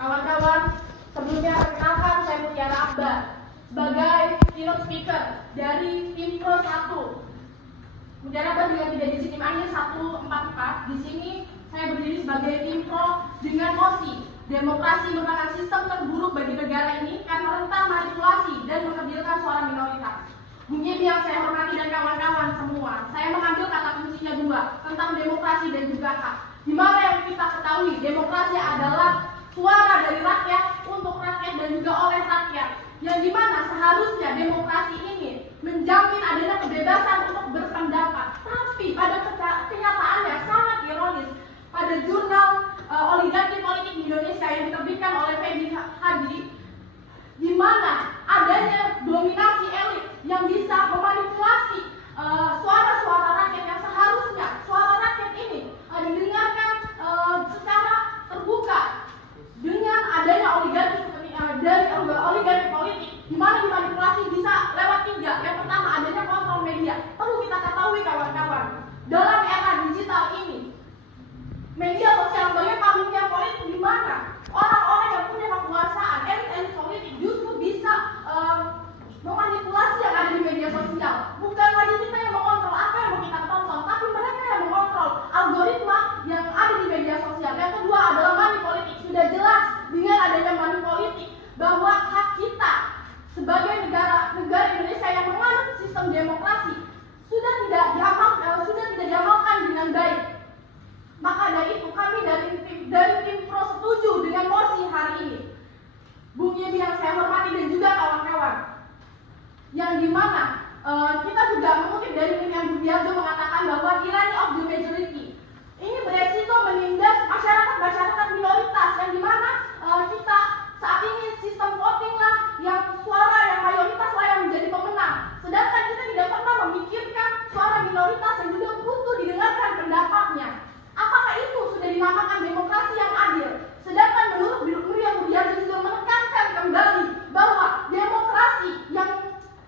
Kawan-kawan, sebelumnya perkenalkan saya Mutiara Akbar sebagai keynote speaker dari tim Pro 1. Mutiara Akbar dengan 3 digit NIM akhir 144. Di sini saya berdiri sebagai tim Pro dengan mosi demokrasi merupakan sistem terburuk bagi negara ini karena rentan manipulasi dan mengecilkan suara minoritas. Bung Yedi yang saya hormati dan kawan-kawan semua, saya mengambil kata kuncinya 2 tentang demokrasi dan juga hak. Di mana yang kita ketahui, demokrasi adalah suara dari rakyat untuk rakyat dan juga oleh rakyat, yang dimana seharusnya demokrasi ini menjamin adanya kebebasan untuk berpendapat. Tapi pada kenyataannya sangat ironis, pada jurnal Oligarki Politik di Indonesia yang diterbitkan oleh Fedi Hadi, di mana adanya dominasi elit yang bisa memanipulasi suara-suara rakyat yang seharusnya suara rakyat ini didengarkan secara terbuka. Dengan adanya oligarki dari oligarki politik, di mana dimanipulasi bisa lewat 3. Yang pertama, adanya kontrol media. Perlu kita ketahui kawan-kawan, dalam era digital ini, media sosial sebagai panggungnya politik, di mana orang-orang yang punya kekuasaan, elit-elit politik justru bisa memanipulasi yang ada di media sosial. Bukan lagi kita yang mengontrol apa yang mau kita tonton, tapi mereka yang mengontrol algoritma yang ada di media sosial. Yang kedua adalah money politik. Sudah jelas dengan adanya money politik bahwa hak kita sebagai negara Indonesia yang menganut sistem demokrasi sudah tidak diamalkan dengan baik. Maka dari itu kami dari tim Pro setuju dengan mosi hari ini. Bung Yedi yang saya hormati dan juga kawan-kawan, yang dimana kita juga mengutip dari Miriam Budiarjo mengatakan bahwa tyranny of the majority ini beresiko menindas masyarakat minoritas, yang dimana kita saat ini sistem voting lah yang suara yang mayoritas lah yang menjadi pemenang, sedangkan kita tidak pernah memikirkan suara minoritas yang juga butuh didengarkan pendapatnya. Apakah itu sudah dinamakan demokrasi yang adil? Sedangkan menurut Miriam Budiarjo juga menekankan kembali bahwa demokrasi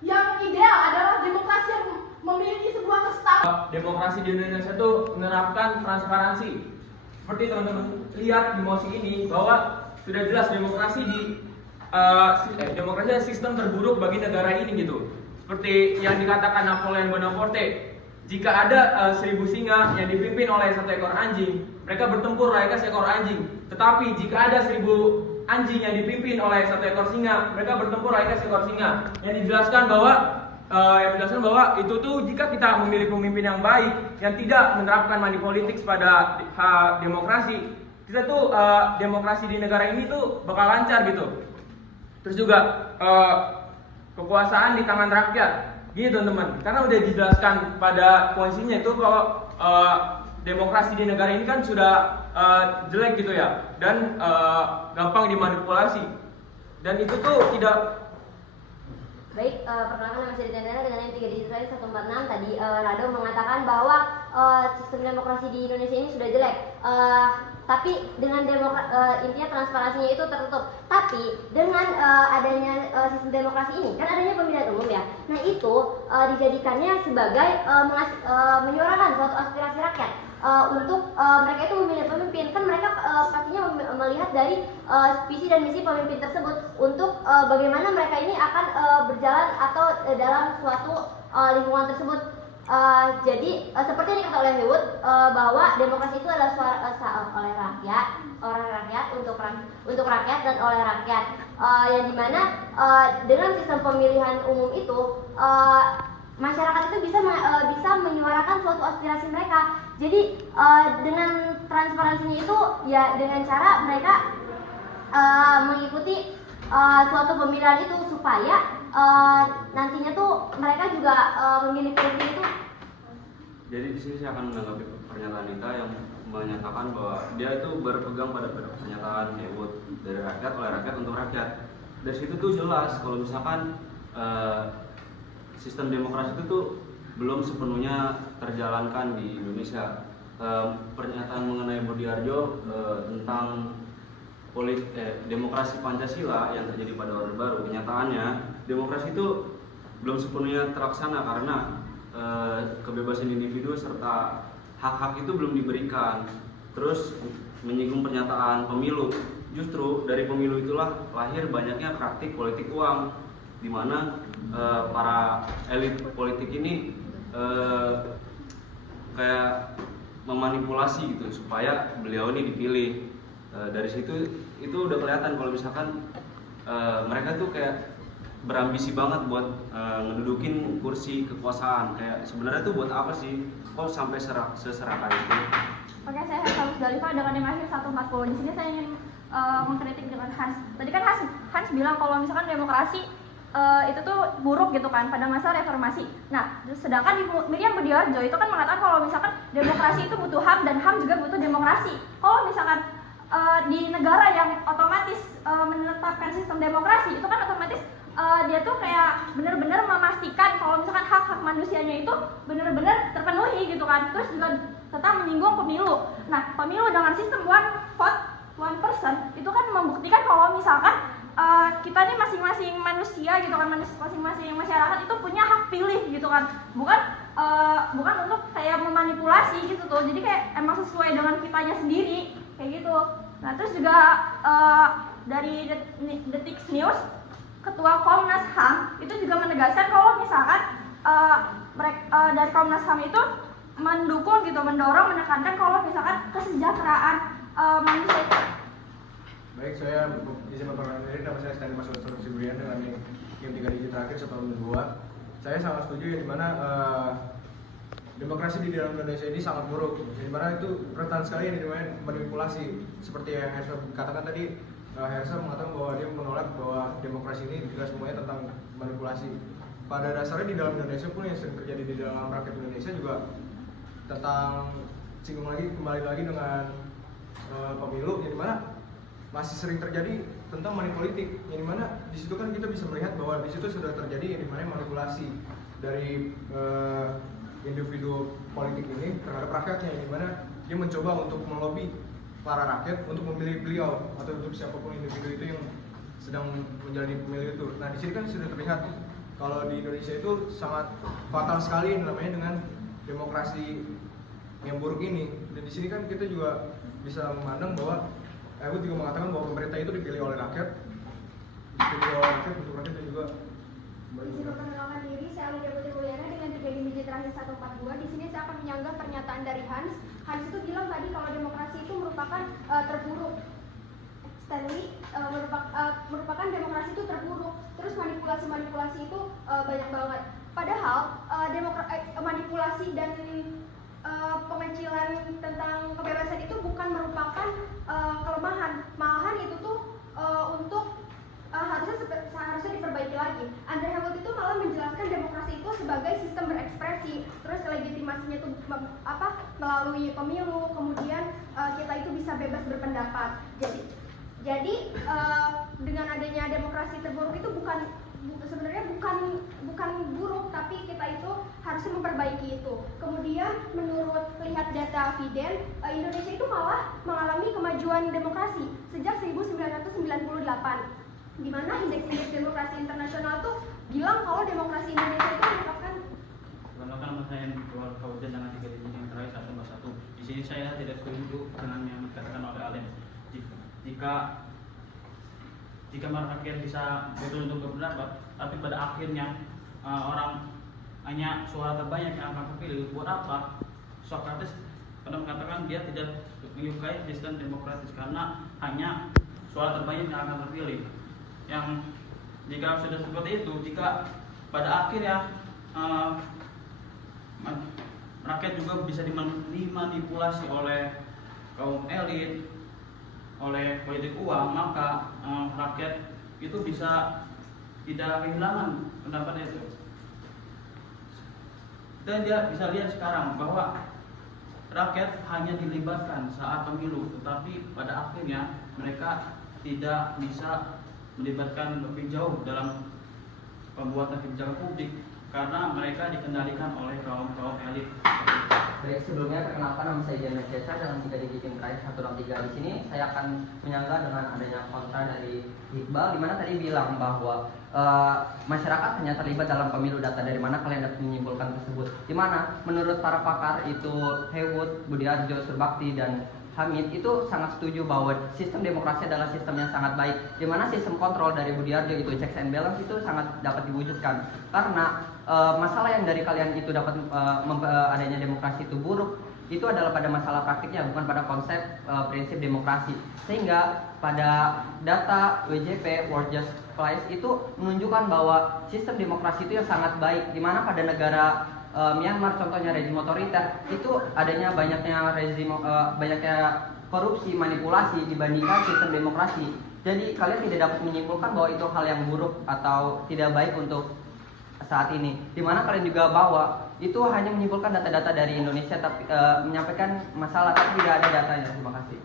yang ideal adalah demokrasi yang memiliki sebuah kestaraan. Demokrasi di Indonesia itu menerapkan transparansi. Seperti teman-teman lihat di mosi ini bahwa sudah jelas demokrasi adalah sistem terburuk bagi negara ini gitu. Seperti yang dikatakan Napoleon Bonaparte, jika ada 1000 singa yang dipimpin oleh 1 ekor anjing, mereka bertempur layaknya seekor anjing. Tetapi jika ada 1000 anjing yang dipimpin oleh 1 ekor singa, mereka bertempur layaknya seekor singa. Yang dijelaskan bahwa itu tuh jika kita memilih pemimpin yang baik yang tidak menerapkan money politics pada demokrasi, kita tuh demokrasi di negara ini tuh bakal lancar gitu. Terus juga kekuasaan di tangan rakyat, gitu teman-teman. Karena udah dijelaskan pada posisinya itu kalau demokrasi di negara ini kan sudah jelek gitu ya, dan gampang dimanipulasi. Dan itu tuh tidak. Baik, perkenalkan nama saya Ditendana dengan yang 3 digit terakhir 146. Tadi Rado mengatakan bahwa sistem demokrasi di Indonesia ini sudah jelek. Tapi dengan intinya transparansinya itu tertutup. Tapi dengan adanya sistem demokrasi ini, kan adanya pemilihan umum ya. Nah itu dijadikannya sebagai menyuarakan suatu aspirasi rakyat. Untuk mereka itu memilih pemimpin, kan mereka pastinya melihat dari visi dan misi pemimpin tersebut untuk bagaimana mereka ini akan berjalan atau dalam suatu lingkungan tersebut. Jadi seperti yang dikatakan oleh Heywood bahwa demokrasi itu adalah suara oleh rakyat untuk rakyat dan oleh rakyat, yang dimana dengan sistem pemilihan umum itu masyarakat itu bisa menyuarakan suatu aspirasi mereka. Jadi dengan transparansinya itu ya dengan cara mereka mengikuti suatu pemilihan itu supaya nantinya tuh mereka juga memilih pemimpin itu. Jadi di sini saya akan menanggapi pernyataan Dita yang menyatakan bahwa dia itu berpegang pada pernyataan Heywood, dari rakyat oleh rakyat untuk rakyat. Dari situ tuh jelas kalau misalkan sistem demokrasi itu tuh belum sepenuhnya terjalankan di Indonesia. Pernyataan mengenai Budiarjo tentang demokrasi Pancasila yang terjadi pada Orde Baru, kenyataannya demokrasi itu belum sepenuhnya terlaksana karena kebebasan individu serta hak-hak itu belum diberikan. Terus menyinggung pernyataan pemilu, justru dari pemilu itulah lahir banyaknya praktik politik uang, di mana para elit politik ini kayak memanipulasi gitu supaya beliau ini dipilih. Dari situ itu udah kelihatan kalau misalkan mereka tuh kayak berambisi banget buat ngedudukin kursi kekuasaan. Kayak sebenarnya tuh buat apa sih? Kok sampai seserakah itu? Oke, saya Hansa Musdalifah dengan NIM akhir 140. Di sini saya ingin mengkritik dengan Hans. Tadi kan Hans bilang kalau misalkan demokrasi itu tuh buruk gitu kan pada masa reformasi. Nah, sedangkan Miriam Budiarjo itu kan mengatakan kalau misalkan demokrasi itu butuh HAM dan HAM juga butuh demokrasi. Kalau misalkan di negara yang otomatis menetapkan sistem demokrasi itu kan otomatis dia tuh kayak benar-benar memastikan kalau misalkan hak-hak manusianya itu benar-benar terpenuhi gitu kan. Terus juga tetap menyinggung pemilu. Nah, pemilu dengan sistem one vote one person itu kan membuktikan kalau misalkan kita nih masing-masing manusia gitu kan, masing-masing masyarakat itu punya hak pilih gitu kan, bukan untuk kayak memanipulasi gitu tuh. Jadi kayak emang sesuai dengan kitanya sendiri kayak gitu. Nah terus juga dari Detik News, Ketua Komnas HAM itu juga menegaskan kalau misalkan dari Komnas HAM itu mendukung gitu, mendorong, menekankan kalau misalkan kesejahteraan manusia. Baik, saya izin memperkenalkan diri, nama saya Stanley Mas Sibrian dengan tim 3 digit terakhir 102. Saya sangat setuju ya dimana demokrasi di dalam Indonesia ini sangat buruk, dimana itu rentan sekali yang dimana manipulasi. Seperti yang Hersa katakan tadi, Hersa mengatakan bahwa dia menolak bahwa demokrasi ini juga semuanya tentang manipulasi. Pada dasarnya di dalam Indonesia pun yang sering terjadi di dalam rakyat Indonesia juga tentang kembali lagi dengan pemilu, yang dimana masih sering terjadi tentang money politik, yang dimana di situ kan kita bisa melihat bahwa di situ sudah terjadi yang dimana manipulasi dari individu politik ini terhadap rakyatnya, yang dimana dia mencoba untuk melobi para rakyat untuk memilih beliau atau untuk siapapun individu itu yang sedang menjalani pemilu itu. Nah di sini kan sudah terlihat kalau di Indonesia itu sangat fatal sekali namanya dengan demokrasi yang buruk ini. Dan di sini kan kita juga bisa memandang bahwa aku juga mengatakan bahwa pemerintah itu dipilih oleh rakyat untuk rakyat dan juga Izin memperkenalkan diri, saya Lydia Putri Mulyana dengan 3 digit terakhir 142. Di sini saya akan menyanggah pernyataan dari Hans. Hans itu bilang tadi kalau demokrasi itu merupakan terburuk. Stanley merupakan demokrasi itu terburuk. Terus manipulasi itu banyak banget. Padahal manipulasi dan pengecilan tentang kebebasan itu bukan merupakan kelemahan. Malahan itu tuh untuk harusnya diperbaiki lagi. Andre Hamilton itu malah menjelaskan demokrasi itu sebagai sistem berekspresi, terus legitimasinya itu melalui pemilu, kemudian kita itu bisa bebas berpendapat. Jadi dengan adanya demokrasi terburuk itu sebenarnya bukan buruk, tapi kita itu harusnya memperbaiki itu. Kemudian menurut lihat data Fiden, Indonesia itu malah mengalami kemajuan demokrasi sejak 1998. Di mana indeks demokrasi internasional tuh bilang kalau demokrasi Indonesia itu merupakan nama saya keluar kabupaten dengan 3 digit yang terakhir 141. Di sini saya tidak setuju dengan yang dikatakan oleh Alen. Jika rakyat bisa betul untuk berpendapat, tapi pada akhirnya orang hanya suara terbanyak yang akan terpilih, buat apa? Socrates pernah mengatakan dia tidak menyukai sistem demokratis karena hanya suara terbanyak yang akan terpilih. Yang jika sudah seperti itu, jika pada akhirnya rakyat juga bisa dimanipulasi oleh kaum elit, oleh politik uang, maka rakyat itu bisa tidak kehilangan pendapat itu. Dan dia bisa lihat sekarang bahwa rakyat hanya dilibatkan saat pemilu, tetapi pada akhirnya mereka tidak bisa melibatkan lebih jauh dalam pembuatan kebijakan publik karena mereka dikendalikan oleh kaum elit. Baik, sebelumnya perkenalkan nama saya Diana Cesar dengan 3 digit yang terakhir 163. Di sini saya akan menyanggah dengan adanya kontra dari Iqbal, di mana tadi bilang bahwa masyarakat hanya terlibat dalam pemilu. Data dari mana kalian dapat menyimpulkan tersebut? Di mana menurut para pakar itu Heywood, Budiarjo, Surbakti dan Hamid itu sangat setuju bahwa sistem demokrasi adalah sistem yang sangat baik, di mana sistem kontrol dari Budiarjo itu checks and balance itu sangat dapat diwujudkan. Karena masalah yang dari kalian itu dapat adanya demokrasi itu buruk, itu adalah pada masalah praktiknya, bukan pada konsep prinsip demokrasi. Sehingga pada data WJP World Just Price itu menunjukkan bahwa sistem demokrasi itu yang sangat baik, di mana pada negara Myanmar contohnya rezim otoriter itu adanya banyaknya korupsi, manipulasi dibandingkan sistem demokrasi. Jadi kalian tidak dapat menyimpulkan bahwa itu hal yang buruk atau tidak baik untuk saat ini. Dimana kalian juga bahwa itu hanya menyimpulkan data-data dari Indonesia, tapi menyampaikan masalah tapi tidak ada datanya. Terima kasih.